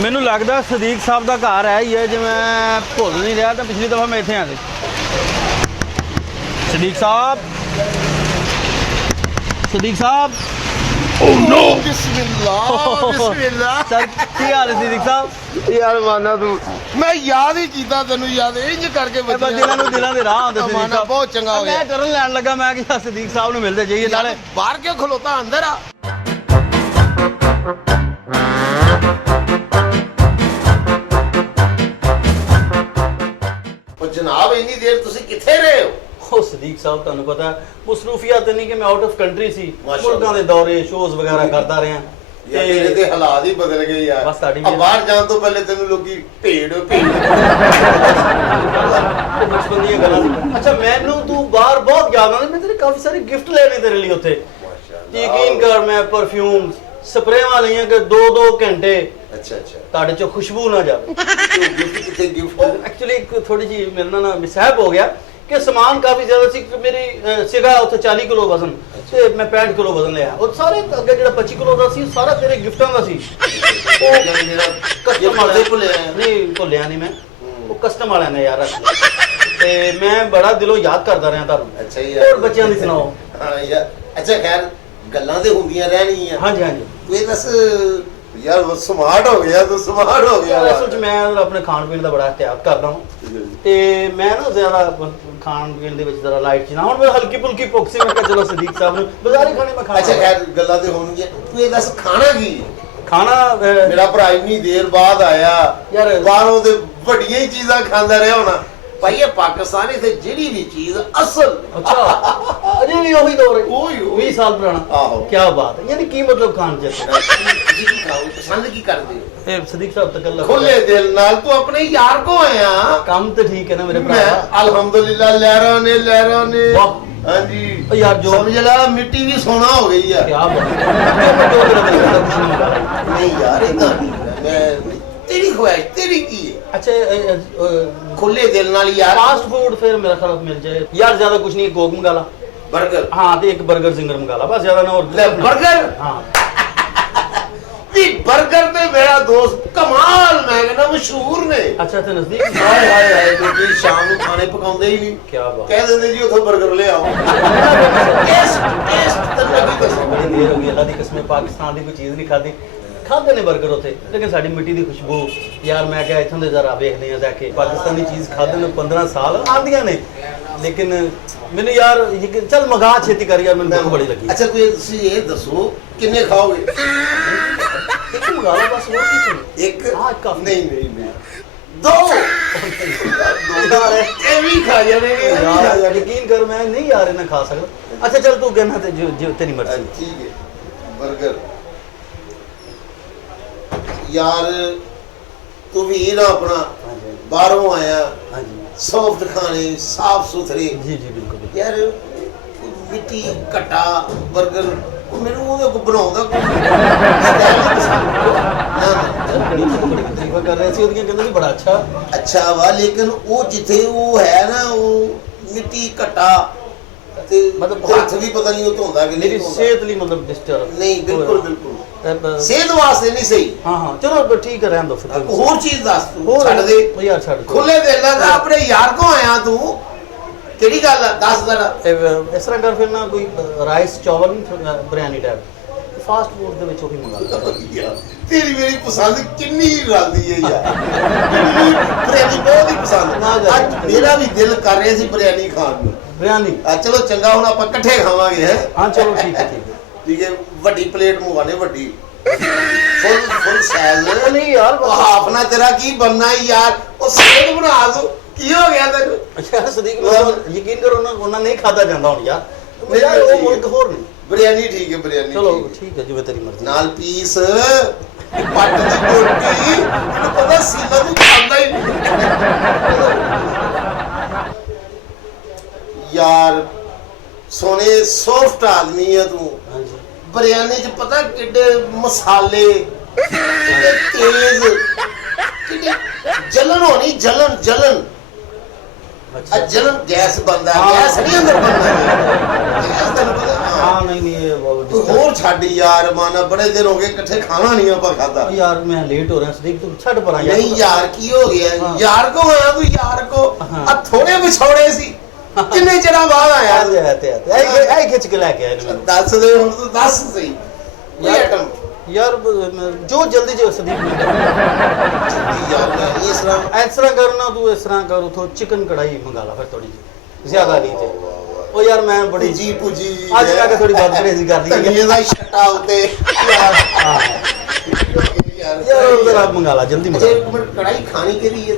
ਮੈਨੂੰ ਲੱਗਦਾ ਸਦੀਕ ਸਾਹਿਬ ਦਾ ਘਰ ਹੈ ਹੀ ਹੈ, ਜੇ ਮੈਂ ਭੁੱਲ ਨਹੀਂ ਰਿਹਾ ਤਾਂ ਪਿਛਲੀ ਦਫਾ ਮੈਂ ਇੱਥੇ ਆ ਸੀ। ਸਦੀਕ ਸਾਹਿਬ, ਸਦੀਕ ਸਾਹਿਬ। ਓਹ ਨੋ, ਬਿਸਮਿल्लाह ਬਿਸਮਿल्लाह। ਸਰ ਕੀ ਹਾਲ ਹੈ ਸਦੀਕ ਸਾਹਿਬ? ਯਾਰ ਮਾਨਾ ਤੂੰ, ਮੈਂ ਯਾਦ ਹੀ ਕੀਤਾ ਤੈਨੂੰ, ਯਾਦ ਇੰਜ ਕਰਕੇ ਬਸ ਜਿਹਨਾਂ ਨੂੰ ਦਿਲਾਂ ਦੇ ਰਾਹ ਹੁੰਦੇ ਸਦੀਕ ਮਾਨਾ ਸਾਹਿਬ। ਬਹੁਤ ਚੰਗਾ ਹੋ ਗਿਆ। ਮੈਂ ਟਰਨ ਲੈਣ ਲੱਗਾ, ਮੈਂ ਕਿਹਾ ਸਦੀਕ ਸਾਹਿਬ ਨੂੰ ਮਿਲਦੇ ਜਾਈਏ ਨਾਲੇ। ਬਾਹਰ ਕਿਉਂ ਖਲੋਤਾ, ਅੰਦਰ ਆ। ਉਹ ਜਨਾਬ ਇੰਨੀ ਦੇਰ ਤੁਸੀਂ ਕਿੱਥੇ ਰਹੇ ਹੋ? ਉਹ ਸਦੀਕ ਸਾਹਿਬ ਤੁਹਾਨੂੰ ਪਤਾ ਮਸਰੂਫੀਅਤ ਨਹੀਂ ਕਿ ਮੈਂ ਆਊਟ ਆਫ ਕੰਟਰੀ ਸੀ, ਮਾਸ਼ਾਅੱਲਾ। ਮੁਲਕਾਂ ਦੇ ਦੌਰੇ ਸ਼ੋਜ਼ ਵਗੈਰਾ ਕਰਦਾ ਰਿਹਾ। ਯਾਰ ਤੇਰੇ ਤੇ ਹਾਲਾਤ ਹੀ ਬਦਲ ਗਏ ਯਾਰ। ਬਸ ਤੁਹਾਡੀ ਆ ਬਾਹਰ ਜਾਣ ਤੋਂ ਪਹਿਲੇ ਤੈਨੂੰ ਲੋਕੀ ਭੇੜ ਬਚਪਨ ਦੀਆਂ ਗੱਲਾਂ ਸੀ। ਅੱਛਾ ਮੈਨੂੰ ਤੂੰ ਬਾਹਰ ਬਹੁਤ ਯਾਦ ਆਉਂਦਾ, ਮੈਂ ਤੇਰੇ ਕਾਫੀ ਸਾਰੇ ਗਿਫਟ ਲੈਣੇ ਤੇਰੇ ਲਈ ਉੱਥੇ। ਯਕੀਨ ਕਰ ਮੈਂ ਪਰਫਿਊਮ ਸਪਰੇਵਾਂ ਲਈਆਂ ਕਿ 2-2 ਘੰਟੇ ਅੱਛਾ ਅੱਛਾ ਤੁਹਾਡੇ ਚੋਂ ਖੁਸ਼ਬੂ ਨਾ ਜਾਵੇ। ਗਿਫਟ ਕਿੱਥੇ ਗਿਫਟ? ਐਕਚੁਅਲੀ ਇੱਕ ਥੋੜੀ ਜਿਹੀ ਮੇਰੇ ਨਾਲ ਮਿਸਹੈਪ ਹੋ ਗਿਆ ਕਿ ਸਮਾਨ ਕਾਫੀ ਜ਼ਿਆਦਾ ਸੀ। ਮੇਰੀ ਸੀਗਾ ਉੱਥੇ 40 ਕਿਲੋ ਵਜ਼ਨ ਤੇ ਮੈਂ 65 ਕਿਲੋ ਵਜ਼ਨ ਲਿਆ। ਉਹ ਸਾਰੇ ਅੱਗੇ ਜਿਹੜਾ 25 ਕਿਲੋ ਦਾ ਸੀ ਸਾਰਾ ਤੇਰੇ ਗਿਫਟਾਂ ਦਾ ਸੀ। ਉਹ ਜਿਹੜਾ ਕਸਟਮ ਵਾਲੇ ਭੁੱਲਿਆ ਨਹੀਂ ਭੁੱਲਿਆ ਨਹੀਂ ਮੈਂ, ਉਹ ਕਸਟਮ ਵਾਲਿਆਂ ਨੇ ਯਾਰ ਤੇ ਮੈਂ ਬੜਾ ਦਿਲੋਂ ਯਾਦ ਕਰਦਾ ਰਿਹਾ ਤੁਹਾਨੂੰ। ਅੱਛਾ ਯਾਰ। ਹੋਰ ਬੱਚਿਆਂ ਦੀ ਸੁਣਾਓ। ਹਾਂ ਯਾਰ ਅੱਛਾ ਖੈਰ ਗੱਲਾਂ ਤੇ ਹੁੰਦੀਆਂ ਰਹਿਣੀਆਂ। ਹਾਂਜੀ ਹਾਂਜੀ। ਤੂੰ ਇਹ ਦੱਸ ਯਾਰ ਸਮਾਰਟ ਹੋ ਗਿਆ, ਤੂੰ ਸਮਾਰਟ ਹੋ ਗਿਆ। ਅਸਲ 'ਚ ਮੈਂ ਆਪਣੇ ਖਾਣ ਪੀਣ ਦਾ ਬੜਾ ਇhtiyat ਕਰਦਾ ਹਾਂ ਤੇ ਮੈਂ ਨਾ ਜ਼ਿਆਦਾ ਖਾਣ ਪੀਣ ਦੇ ਵਿੱਚ ਜ਼ਰਾ ਲਾਈਟ ਚ ਨਾ। ਹੁਣ ਮੈਂ ਹਲਕੀ ਫੁਲਕੀ ਭੁੱਖ ਸੀ, ਮੈਂ ਕਿਹਾ ਚਲੋ ਸਦੀਕ ਸਾਹਿਬ ਨੂੰ ਬਾਜ਼ਾਰੀ ਖਾਣੇ ਮੈਂ ਖਾਣਾ। ਅੱਛਾ ਖੈਰ ਗੱਲਾਂ ਤੇ ਹੋਣਗੀਆਂ। ਤੂੰ ਇਹ ਦੱਸ ਖਾਣਾ ਕੀ? ਖਾਣਾ ਮੇਰਾ ਭਰਾ ਇੰਨੀ ਦੇਰ ਬਾਅਦ ਆਇਆ ਯਾਰ। ਬਾਹਰੋਂ ਤੇ ਵੱਡੀਆਂ ਹੀ ਚੀਜ਼ਾਂ ਖਾਂਦਾ ਰਿਹਾ ਹੋਣਾ। ਭਾਈ ਇਹ ਪਾਕਿਸਤਾਨੀ ਤੇ ਜਿਹੜੀ ਵੀ ਚੀਜ਼ ਅਸਲ। ਅੱਛਾ ਅਜੇ ਵੀ ਉਹੀ ਦੌਰ ਹੈ, ਉਹੀ 20 ਸਾਲ ਪੁਰਾਣਾ। ਆਹੋ। ਕੀ ਬਾਤ ਹੈ। ਯਾਨੀ ਕੀ ਮਤਲਬ ਖਾਣ ਚ ਤੁਸੀਂ ਕੀ ਖਾਓ, ਪਸੰਦ ਕੀ ਕਰਦੇ ਹੋ? ਇਹ ਸਦੀਕ ਸਾਹਿਬ ਤੱਕ ਖੁੱਲੇ ਦਿਲ ਨਾਲ। ਤੂੰ ਆਪਣੇ ਯਾਰ ਕੋ ਆਇਆ? ਕੰਮ ਤੇ ਠੀਕ ਹੈ ਨਾ ਮੇਰੇ ਮੈਂ ਭਰਾ? ਅਲਹਮਦੁਲਿਲਾ ਲਹਿਰਾਂ ਨੇ ਵਾਹ। ਹਾਂਜੀ ਉਹ ਯਾਰ ਜੋ ਸਮਝ ਲੈ ਮਿੱਟੀ ਵੀ ਸੋਨਾ ਹੋ ਗਈ ਆ। ਕੀ ਬਾਤ ਹੈ। ਜੋ ਤੇਰਾ ਦਿਲ ਕਰਦਾ ਕੁਛ ਨਹੀਂ ਮੰਗਾ। ਨਹੀਂ ਯਾਰ ਇਹ ਤਾਂ ਮੈਂ ਤੇਰੀ ਖੁਆਇਸ਼ ਤੇਰੀ ਕੀ ਹੈ? ਅੱਛਾ ਖੁੱਲੇ ਦਿਲ ਨਾਲ ਯਾਰ। ਫਾਸਟ ਫੂਡ ਫਿਰ ਮੇਰਾ ਖਿਆਲ ਮਿਲ ਜਾਏ ਯਾਰ, ਜ਼ਿਆਦਾ ਕੁਝ ਨਹੀਂ। ਕੋਕ ਮੰਗਾ ਲਾ। ਬਰਗਰ? ਹਾਂ ਤੇ ਇੱਕ 버ਗਰ ਸਿੰਗਰ ਮੰਗਾ ਲਾ ਬਸ, ਜ਼ਿਆਦਾ ਨਾ ਹੋਰ। ਲੈ ਬਰਗਰ? ਹਾਂ ਵੀ ਬਰਗਰ ਤੇ ਮੇਰਾ ਦੋਸਤ ਕਮਾਲ, ਮੈਂ ਕਹਿੰਦਾ ਮਸ਼ਹੂਰ ਨੇ। ਅੱਛਾ ਤੇ ਨਜ਼ਦੀਕ। ਹਾਏ ਹਾਏ ਹਾਏ ਕਿਉਂਕਿ ਸ਼ਾਮ ਨੂੰ ਖਾਣੇ ਪਕਾਉਂਦੇ ਹੀ ਨਹੀਂ। ਕੀ ਬਾਤ। ਕਹਿ ਦਿੰਦੇ ਜੀ ਉੱਥੋਂ ਬਰਗਰ ਲੈ ਆਓ। ਟੇਸਟ ਤਾਂ ਲੱਗੀ ਦੱਸੋ। ਬੜੀ ਦੇਰ ਹੋ ਗਈ ਅੱਲਾ ਦੀ ਕਸਮ, ਪਾਕਿਸਤਾਨ ਦੀ ਕੋਈ ਚੀਜ਼ ਨਹੀਂ ਖਾਧੀ। ਖਾਧੇ ਨੇ 버ਗਰ ਉੱਥੇ, ਲੇਕਿਨ ਸਾਡੀ ਮਿੱਟੀ ਦੀ ਖੁਸ਼ਬੂ ਯਾਰ। ਮੈਂ ਕਿਹਾ ਇੱਥੋਂ ਦੇ ਜ਼ਰਾ ਵੇਖਦੇ ਆ ਜਾ ਕੇ। ਪਾਕਿਸਤਾਨੀ ਚੀਜ਼ ਖਾਧੇ ਨੂੰ 15 ਸਾਲ ਆਉਂਦੀਆਂ ਨੇ, ਲੇਕਿਨ ਮੈਨੂੰ ਯਾਰ ਚੱਲ ਮਗਾ ਛੇਤੀ ਕਰ ਯਾਰ, ਮੈਨੂੰ ਭੁੱਖ ਬੜੀ ਲੱਗੀ। ਅੱਛਾ ਤੁਸੀਂ ਇਹ ਦੱਸੋ ਕਿੰਨੇ ਖਾਓਗੇ? ਇੱਕ ਮੰਗਾ ਲਾ ਬਸ, ਹੋਰ ਕੀ ਚਾਹੀਦਾ? ਇੱਕ? ਹਾਂ ਕਾਫੀ। ਨਹੀਂ ਦੋ ਇਹ ਵੀ ਖਾ ਜਾਣੇ ਨੇ। ਯਾਰ ਯਕੀਨ ਕਰ ਮੈਂ ਨਹੀਂ ਯਾਰ ਇਹਨਾਂ ਖਾ ਸਕਦਾ। ਅੱਛਾ ਚੱਲ ਤੂੰ ਕਹਿਣਾ ਤੇ ਜੋ ਤੇਰੀ ਮਰਜ਼ੀ। ਠੀਕ ਹੈ ਬਰਗਰ। ਯਾਰ ਤੂੰ ਵੀ ਨਾ ਆਪਣਾ ਬਾਹਰੋਂ ਆਇਆ, ਹਾਂਜੀ ਸੌਫਟ ਖਾਣੇ ਸਾਫ ਸੁਥਰੇ। ਜੀ ਜੀ ਬਿਲਕੁਲ। ਯਾਰ ਮਿੱਟੀ ਘਟਾ 버ਗਰ ਮੈਨੂੰ ਉਹਦੇ ਕੋ ਬਣਾਉਂਦਾ ਬੜੀ ਤਾਰੀਫਾਂ ਕਰ ਰਹੇ ਸੀ ਉਹਦੀਆਂ, ਕਹਿੰਦੇ ਸੀ ਬੜਾ ਅੱਛਾ। ਅੱਛਾ ਵਾ, ਲੇਕਿਨ ਉਹ ਜਿੱਥੇ ਉਹ ਹੈ ਨਾ ਉਹ ਮਿੱਟੀ ਘਟਾ ਤੇ ਮਤਲਬ ਹੱਥ ਵੀ ਪਤਾ ਨਹੀਂ ਉਹ ਧੋਂਦਾ ਕਿ ਨਹੀਂ ਮੇਰੀ ਧੋਂਦਾ। ਸਿਹਤ ਲਈ ਮਤਲਬ ਡਿਸਟਰਬ ਨਹੀਂ ਬਿਲਕੁਲ ਬਿਲਕੁਲ ਬਿਲਕੁਲ। ਸਿਹਤ ਵਾਸਤੇ ਨਹੀਂ ਸਹੀ। ਹਾਂ ਹਾਂ ਚਲੋ ਠੀਕ ਹੈ, ਰਹਿਣ ਦੋ ਫਿਰ। ਹੋਰ ਚੀਜ਼ ਦੱਸ ਤੂੰ, ਹੋਰ ਛੱਡ ਦੇ ਉਹ ਯਾਰ ਛੱਡ ਦੋ। ਖੁੱਲੇ ਦਿਲ ਨਾਲ। ਆਪਣੇ ਯਾਰ ਕੋ ਆਇਆ ਤੂੰ, ਕਿਹੜੀ ਗੱਲ ਆ ਦੱਸ ਜ਼ਰਾ। ਇਸ ਤਰ੍ਹਾਂ ਕਰ ਫਿਰ ਨਾ ਕੋਈ ਰਾਈਸ ਚਾਵਲ ਬਿਰਿਆਨੀ ਟਾਈਪ ਫਾਸਟ ਫੂਡ ਦੇ ਵਿੱਚ ਉਹ ਵੀ ਮੰਗਾ ਲਾ। ਤੇਰੀ ਮੇਰੀ ਪਸੰਦ ਕਿੰਨੀ ਰਲਦੀ ਹੈ ਯਾਰ। ਮੈਨੂੰ ਬਿਰਿਆਨੀ ਬਹੁਤ ਹੀ ਪਸੰਦ ਹੈ। ਅੱਜ ਮੇਰਾ ਵੀ ਦਿਲ ਕਰ ਰਿਹਾ ਸੀ ਬਿਰਿਆਨੀ ਖਾਣ ਨੂੰ। ਬਿਰਿਆਨੀ ਚਲੋ ਚੰਗਾ, ਹੁਣ ਆਪਾਂ ਇਕੱਠੇ ਖਾਵਾਂਗੇ ਹੈ। ਹਾਂ ਚਲੋ ਠੀਕ ਹੈ ਠੀਕ ਹੈ। ਠੀਕ ਹੈ ਵੱਡੀ ਪਲੇਟ ਮੰਗਵਾਣੇ, ਵੱਡੀ ਫੁੱਲ ਸਾਈਜ਼। ਨਹੀਂ ਯਾਰ ਹਾਫ ਨਾ ਤੇਰਾ ਕੀ ਬਣਨਾ ਯਾਰ, ਉਹ ਸੇਕ ਬਣਾ ਦੋ। ਕੀ ਹੋ ਗਿਆ ਤੈਨੂੰ? ਅੱਛਾ ਸਦੀਕ ਯਕੀਨ ਕਰੋ ਉਹਨਾਂ ਨਹੀਂ ਖਾਦਾ ਜਾਂਦਾ ਹੁਣ ਯਾਰ। ਯਾਰ ਉਹ ਮੁਲਕ ਹੋਰ ਨਹੀਂ। ਬਿਰਿਆਨੀ ਠੀਕ ਹੈ, ਬਿਰਿਆਨੀ ਚਲੋ ਠੀਕ ਹੈ ਜਿਵੇਂ ਤੇਰੀ ਮਰਜ਼ੀ। ਨਾਲ ਪੀਸ ਪੱਟ ਦੀ ਰੋਟੀ। ਤੈਨੂੰ ਪਤਾ ਸੀਲਾ ਤੂੰ ਖਾਂਦਾ ਹੀ ਨਹੀਂ ਯਾਰ। ਸੋਨੇ ਸੌਫਟ ਆਦਮੀ ਹੈ ਤੂੰ। ਹਾਂਜੀ ਬਿਰਿਆਨੀ ਚ ਪਤਾ ਕਿੱਡੇ ਮਸਾਲੇ, ਕਿੱਡੇ ਤੇਜ਼, ਕਿੱਡੀ ਜਲਨ ਹੋਣੀ। ਜਲਨ ਅੱਛਾ ਜਲਨ ਗੈਸ ਬੰਦਾ, ਗੈਸ ਨਹੀਂ ਅੰਦਰ ਬੰਦਾ। ਗੈਸ ਤੈਨੂੰ ਪਤਾ। ਹਾਂ ਨਹੀਂ ਇਹ ਤੂੰ ਹੋਰ ਛੱਡ ਯਾਰ ਮਾਨਾ, ਬੜੇ ਦਿਨ ਹੋ ਗਏ ਇਕੱਠੇ ਖਾਣਾ ਨਹੀਂ ਆਪਾਂ ਖਾਦਾ। ਯਾਰ ਮੈਂ ਲੇਟ ਹੋ ਰਿਹਾ ਸਦੀਕ, ਤੂੰ ਛੱਡ ਪਰਾਂ ਯਾਰ। ਨਹੀਂ ਯਾਰ ਕੀ ਹੋ ਗਿਆ? ਯਾਰ ਕੋ ਆਇਆ ਤੂੰ? ਯਾਰ ਕੋ ਆ ਥੋੜੇ ਵਿਛੋੜੇ ਸੀ, ਕਿੰਨੇ ਚਿਰਾਂ ਬਾਅਦ ਆਇਆ ਤੇ ਐ ਖਿੱਚ ਕੇ ਲੈ ਕੇ ਆਇਆ ਇਹਨੂੰ। ਦੱਸ ਦੇ ਹੁਣ, ਤੂੰ ਦੱਸ ਸਹੀ ਯਾਰ ਜੋ ਜਲਦੀ ਜੋ ਸਦੀਕ ਯਾਰ ਮੈਂ ਇਸ ਤਰ੍ਹਾਂ ਕਰਨਾ, ਤੂੰ ਇਸ ਤਰ੍ਹਾਂ ਕਰ, ਉਥੋਂ ਚਿਕਨ ਕੜਾਈ ਮੰਗਾ ਲਾ ਫਿਰ ਥੋੜੀ ਜਿਹੀ, ਜ਼ਿਆਦਾ ਨਹੀਂ ਤੇ। ਉਹ ਯਾਰ ਮੈਂ ਬੜੀ ਜੀ ਪੁਜੀ ਅੱਜ ਮੈਂ ਥੋੜੀ ਬਾਤ ਕਰੇਜ਼ੀ ਕਰ ਲਈ ਹੈ ਇਹਦਾ ਛੱਟਾ ਉੱਤੇ ਯਾਰ ਉਹ ਜ਼ਰਾ ਮੰਗਾ ਲਾ ਜਲਦੀ ਮੰਗਾ। ਇੱਕ ਮਿੰਟ, ਕੜਾਈ ਖਾਣੀ ਕਿਹਦੀ ਹੈ?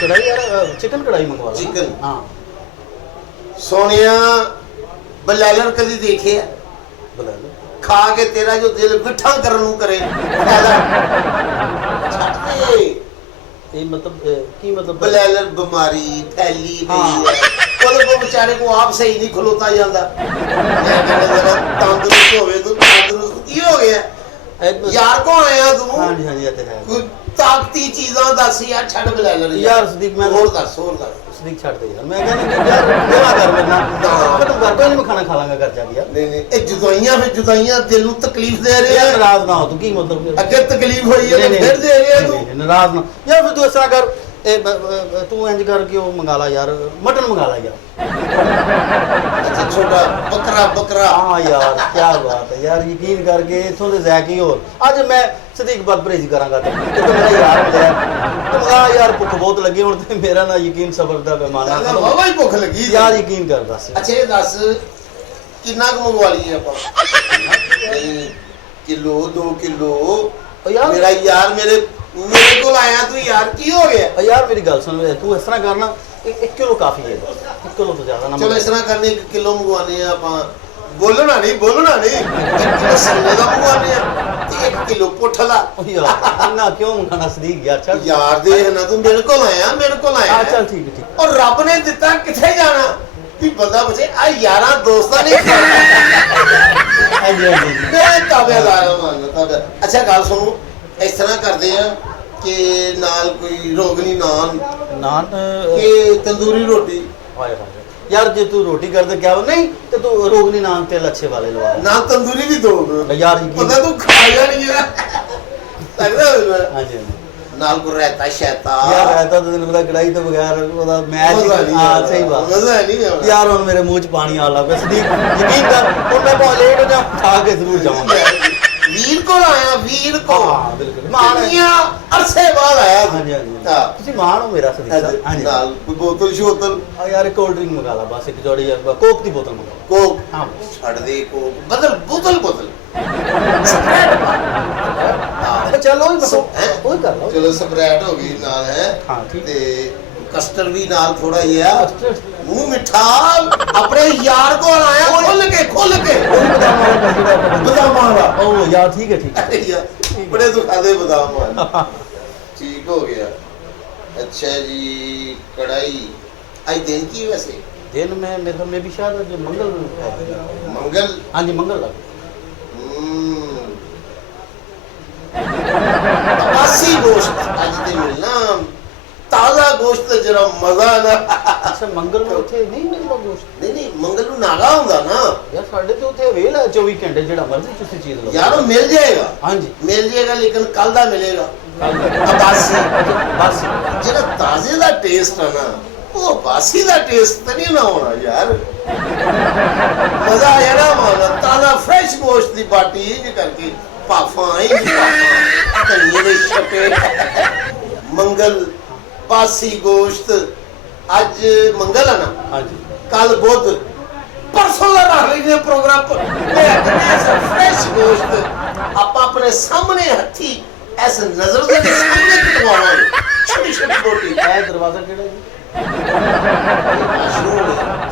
ਕੜਾਈ ਯਾਰ ਚਿਕਨ ਕੜਾਈ ਮੰਗਵਾ ਲਾ। ਚਿਕਨ? ਹਾਂ ਸੋਹਣਿਆ ਬਲਾਲਰ ਕਦੀ ਦੇਖਿਆ? ਬੁਲਾ ਲਓ। ਖਾ ਕੇ ਤੇਰਾ ਜੋ ਦਿਲ ਮਿੱਠਾ ਕਰਨ ਨੂੰ ਕਰੇ ਇਹ ਮਤਲਬ ਕੀ ਮਤਲਬ? ਬਲੈਲਰ ਬਿਮਾਰੀ ਫੈਲੀ ਹੋਈ ਹੈ, ਉਹਦੇ ਕੋ ਵਿਚਾਰੇ ਕੋ ਆਪ ਸਹੀ ਨਹੀਂ ਖਲੋਤਾ ਜਾਂਦਾ। ਮੈਂ ਕਹਿੰਦਾ ਜਰਾ ਤੰਦਰੁਸਤ ਹੋਵੇ ਤੂੰ। ਤੰਦਰੁਸਤ ਕੀ ਹੋ ਗਿਆ ਯਾਰ? ਕੋ ਆਇਆ ਤੂੰ? ਹਾਂਜੀ ਹਾਂਜੀ, ਇਹ ਤੇ ਹੈ। ਕੋਈ ਤਾਕਤੀ ਚੀਜ਼ਾਂ ਦੱਸ ਯਾਰ, ਛੱਡ ਬਲੈਲਰ ਯਾਰ ਸਦੀਕ ਮੈਂ ਹੋਰ ਦੱਸ, ਹੋਰ ਦੱਸ। ਸਦੀਕ ਛੱਡ ਦੇ ਯਾਰ, ਮੈਂ ਕਹਿੰਦਾ ਕਿ ਯਾਰ ਮੇਰਾ ਕਰ ਲੈਣਾ ਖਤਮ ਕਰ, ਕੋਈ ਨਹੀਂ, ਮੈਂ ਖਾਣਾ ਖਾ ਲਾਂਗਾ ਘਰ ਜਾ ਕੇ ਯਾਰ। ਨਹੀਂ ਨਹੀਂ, ਇਹ ਜੁਦਾਈਆਂ ਫਿਰ ਜੁਦਾਈਆਂ ਦਿਲ ਨੂੰ ਤਕਲੀਫ ਦੇ ਰਹੇ ਯਾਰ ਆ। ਨਾਰਾਜ਼ ਨਾ ਹੋ ਤੂੰ, ਕੀ ਮਤਲਬ? ਅੱਗੇ ਤਕਲੀਫ ਹੋਈ ਹੈ ਤੇ ਫਿਰ ਦੇ ਰਿਹਾ ਤੂੰ। ਨਾਰਾਜ਼ ਨਾ ਯਾਰ, ਫਿਰ ਤੂੰ ਇਸ ਤਰ੍ਹਾਂ ਕਰ, ਇਹ ਤੂੰ ਇੰਜ ਕਰਕੇ ਉਹ ਮੰਗਾ ਲਾ ਯਾਰ, ਮਟਨ ਮੰਗਾ ਲਾ ਯਾਰ। ਛੋਟਾ ਬੱਕਰਾ ਹਾਂ ਯਾਰ ਕੀ ਬਾਤ ਹੈ ਯਾਰ, ਯਕੀਨ ਕਰਕੇ ਇਥੋਂ ਦੇ ਜ਼ਾਇਕੇ ਹੋਰ। ਅੱਜ ਮੈਂ ਸਦੀਕ ਬਾਤ ਪਰਹੇਜ਼ ਕਰਾਂਗਾ ਤੇ ਮੇਰਾ ਯਾਰ ਮਿਲਿਆ, ਤੂੰ ਮੰਗਾ ਯਾਰ, ਭੁੱਖ ਬਹੁਤ ਲੱਗੀ ਹੁਣ ਤੇ ਮੇਰਾ ਨਾ ਯਕੀਨ ਸਬਰ ਦਾ ਪੈਮਾਨਾ ਵਾਵਾ ਹੀ ਭੁੱਖ ਲੱਗੀ ਯਾਰ, ਯਕੀਨ ਕਰ ਦੱਸ। ਅੱਛਾ ਇਹ ਦੱਸ ਕਿੰਨਾ ਕੁ ਮੰਗਵਾ ਲਈਏ ਆਪਾਂ? ਕਿਲੋ 2 ਕਿਲੋ ਯਾਰ ਮੇਰਾ ਯਾਰ ਮੇਰੇ ਕੋਲ ਆਇਆ ਤੂੰ, ਯਾਰ ਕੀ ਹੋ ਗਿਆ? ਯਾਰ ਮੇਰੀ ਗੱਲ ਸੁਣ, ਤੂੰ ਇਸ ਤਰ੍ਹਾਂ ਕਰਨਾ, 1 ਕਿਲੋ ਕਾਫੀ ਹੈ, 1 ਕਿਲੋ ਤੋਂ ਜ਼ਿਆਦਾ ਨਾ। ਚਲੋ ਇਸ ਤਰ੍ਹਾਂ ਕਰਨੇ, 1 ਕਿਲੋ ਮੰਗਵਾਨੇ ਆ ਆਪਾਂ। ਬੋਲਣਾ ਨਹੀਂ 1 ਕਿਲੋ ਸੱਲੇ ਦਾ ਮੰਗਵਾਨੇ ਆ ਤੇ 1 ਕਿਲੋ ਪੁੱਠ ਦਾ। ਯਾਰ ਇੰਨਾ ਕਿਉਂ ਮੰਗਾਣਾ ਸਦੀਕ ਯਾਰ? ਛੱਡ ਯਾਰ ਦੇਖ ਨਾ, ਤੂੰ ਮੇਰੇ ਕੋਲ ਆਇਆ ਚੱਲ ਠੀਕ ਹੈ ਠੀਕ। ਔਰ ਰੱਬ ਨੇ ਦਿੱਤਾ, ਕਿੱਥੇ ਜਾਣਾ ਵੀ ਬੰਦਾ ਬਚੇ। ਆ ਯਾਰਾਂ ਦੋਸਤਾਂ ਨੇ ਹਾਂਜੀ ਹਾਂਜੀ ਮੈਂ ਤਾਬੇਦਾਰ ਮੰਨਦਾ। ਅੱਛਾ ਗੱਲ ਸੁਣੋ, ਇਸ ਤਰ੍ਹਾਂ ਕਰਦੇ ਆ ਕਿ ਨਾਲ ਕੋਈ ਰੋਗਨੀ ਨਾਨ ਕਿ ਤੰਦੂਰੀ ਰੋਟੀ। यार जे तू रोटी कर दे क्या नहीं तो तू रोगनी नान तेल अच्छे वाले लगा ना तंदूरी भी दो यार पता तू खाएगा नहीं है लगता है। हां जी नाल को रहता शैता यार रहता तो दिन पता कढ़ाई तो बगैर ओदा मैच हां सही बात मजा नहीं यार हुन मेरे मुंह च पानी आ लगा सदीक यकीन कर हुन मैं बहुत लेट हो जाऊं खा के जरूर जाऊंगा वीर को आया वीर को हां बिल्कुल मान अरसे बाद आया। हां जी हां तुसी मान हो मेरा सदीक हां जी नाल कोई बोतल शोतल यार कोल्ड ड्रिंक मंगा ला बस एक जोड़ी कोक दी बोतल मंगा कोक हां छड़ दे कोक बदल बोतल स्प्राइट हां चलो ओही कर लो चलो स्प्राइट हो गई नाल है हां ठीक ते कस्टर्ड भी नाल थोड़ा ही है मुंह मिठा अपने यार को आया खोल के बादाम वाला ओ यार ठीक है बड़े तो खादे बादाम वाला ठीक हो गया। अच्छा जी कढ़ाई आज दिन की वैसे दिन में मेरे में भी शायद जो मंगल हाँ जी मंगल बासी गोश्त आज ते मिलना ताजा गोश्त जरा मजा ना। अच्छा मंगल में उथे नहीं मिलदा गोश्त नहीं मंगल ਨੂੰ ਨਾਗਾ ਹੁੰਦਾ ਨਾ यार ਸਾਡੇ ਤੇ ਉਥੇ ਵੇਲ ਹੈ 24 ਘੰਟੇ ਜਿਹੜਾ ਮਰਜ਼ੀ ਤੁਸੀਂ ਚੀਜ਼ ਲਓ यार मिल जाएगा हाँ जी मिल जाएगा लेकिन कल दा मिलेगा बासी बासी ਜਿਹੜਾ ਤਾਜ਼ੇ ਦਾ ਟੇਸਟ ਹੈ ਨਾ ਉਹ ਬਾਸੀ ਦਾ ਟੇਸਟ ਤਾਂ ਨਹੀਂ ਨਾ ਹੋਣਾ ਯਾਰ। ਮਜ਼ਾ ਆਇਆ ਨਾ ਮਾਨਾ ਤਾਜ਼ਾ ਫਰੈਸ਼ ਗੋਸ਼ਤ ਦੀ ਬਾਟੀ ਇਹ ਕਰਕੇ ਪਾਫਾਂ ਹੀ ਧਨੀਏ ਦੇ ਛਪੇ ਮੰਗਲ बासी गोश्त आज मंगल है ना हाँ जी कल बुध परसों का रख लेंगे प्रोग्राम फ्रेश गोश्त आप अपने सामने हथी ऐस नजर के सामने कटवावांगे छोटी छोटी रोटी ए दरवाजा केड़ा जी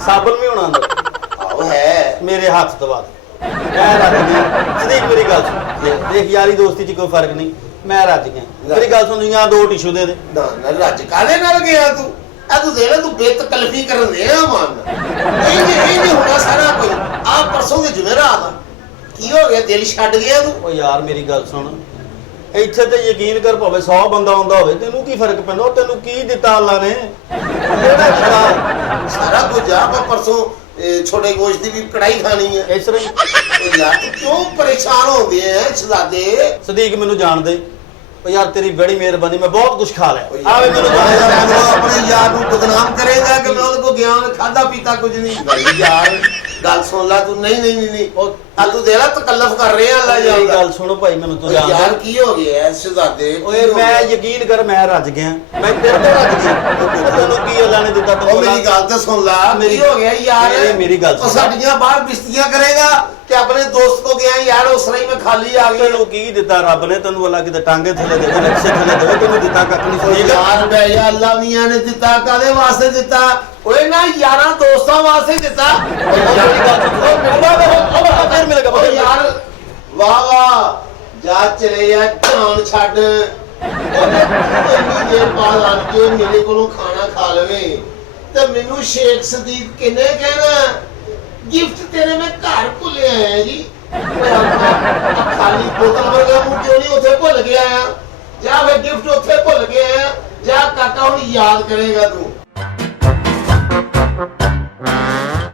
साबन भी होना अंदर आओ है मेरे हाथ दबा मैं रज गया सदीक मेरी गल सुन देख यारी दोस्ती च कोई फर्क नहीं मैं रज गया मेरी गल सुन यहाँ 2 टिशू दे दे ना ना रज काले नाल गया तू आ तू देना तू बेतकल्फी करन दे मान ये नहीं होना सारा कोई आ परसों के जुमेरात की हो गया दिल छड़ गया तू ओ यार मेरी गल सुन ਇੱਥੇ ਤੇ ਯਕੀਨ ਕਰ ਭਾਵੇਂ 100 ਬੰਦਾ ਹੁੰਦਾ ਹੋਵੇ ਤੈਨੂੰ ਕੀ ਫਰਕ ਪੈਂਦਾ ਉਹ ਤੈਨੂੰ ਕੀ ਦਿੱਤਾ ਅੱਲਾ ਨੇ ਕਿਹੜਾ ਦਿੱਤਾ ਸਾਰਾ ਕੁਝ ਆ ਪਰ ਪਰਸੋਂ छोटे गोश्त की भी कढ़ाई खानी है इस तरह ही ओ यार तू क्यों परेशान हो गए हैं शहजादे सदीक मैनू जान दे ओ यार तेरी बड़ी मेहरबानी मैं बहुत कुछ खा लिया आवे मैनू जान दे यार, वो अपने यार को बदनाम करेगा कि मैं उनको ज्ञान खादा पीता कुछ नहीं भाई यार गल सुन ला तू नहीं नहीं नहीं ओ आ तू देला तकल्लफ कर रहे हैं अल्लाह मेरी यार गल सुनो भाई मैनू तू जान यार दे की हो गया है शहजादे ओए मैं यकीन कर मैं रज गया मैं तेरे तो रज गया तैनू की अल्लाह ने दिता ओ मेरी गल तो सुन ला मेरी हो गया यार मेरी गल ओ साडियां बाहर बिस्तियां करेगा कि अपने दोस्त को गया यार उस तरह ही मैं खाली आ गया ਤੈਨੂੰ ਕੀ ਦਿੱਤਾ ਰੱਬ ਨੇ ਤੈਨੂੰ ਅੱਲਾ ਕਿਤੇ ਟਾਂਗੇ ਥੱਲੇ ਦੇਵੇ ਨਕਸ਼ੇ ਥੱਲੇ ਦੇਵੇ ਤੈਨੂੰ ਦਿੱਤਾ ਕੱਖ ਨਹੀਂ ਓ ਸਦੀਕ यार बे या अल्लाह मियां ने दिता कादे वास्ते दिता ओए ना यारां दोस्तां वास्ते दिता ਫਿਰ ਮਿਲ ਓ यार वाह वाह जा चले या जान छੱਡ ਇੰਨੀ ਦੇਰ ਬਾਅਦ ਆਣ ਕੇ ਮੇਰੇ ਕੋਲੋਂ ਖਾਣਾ ਖਾ ਲਵੇ ਤੇ ਮੈਨੂੰ ਸ਼ੇਖ ਸਦੀਕ ਕਿੰਨੇ ਕਹਿਣਾ गिफ्ट तेरे में घर भुल आया जी खाली बोतल वर्गा मुंह क्यों नहीं उथे भुल गया जा फिर गिफ्ट उथे भुल गया जा काका हुण याद करेगा तू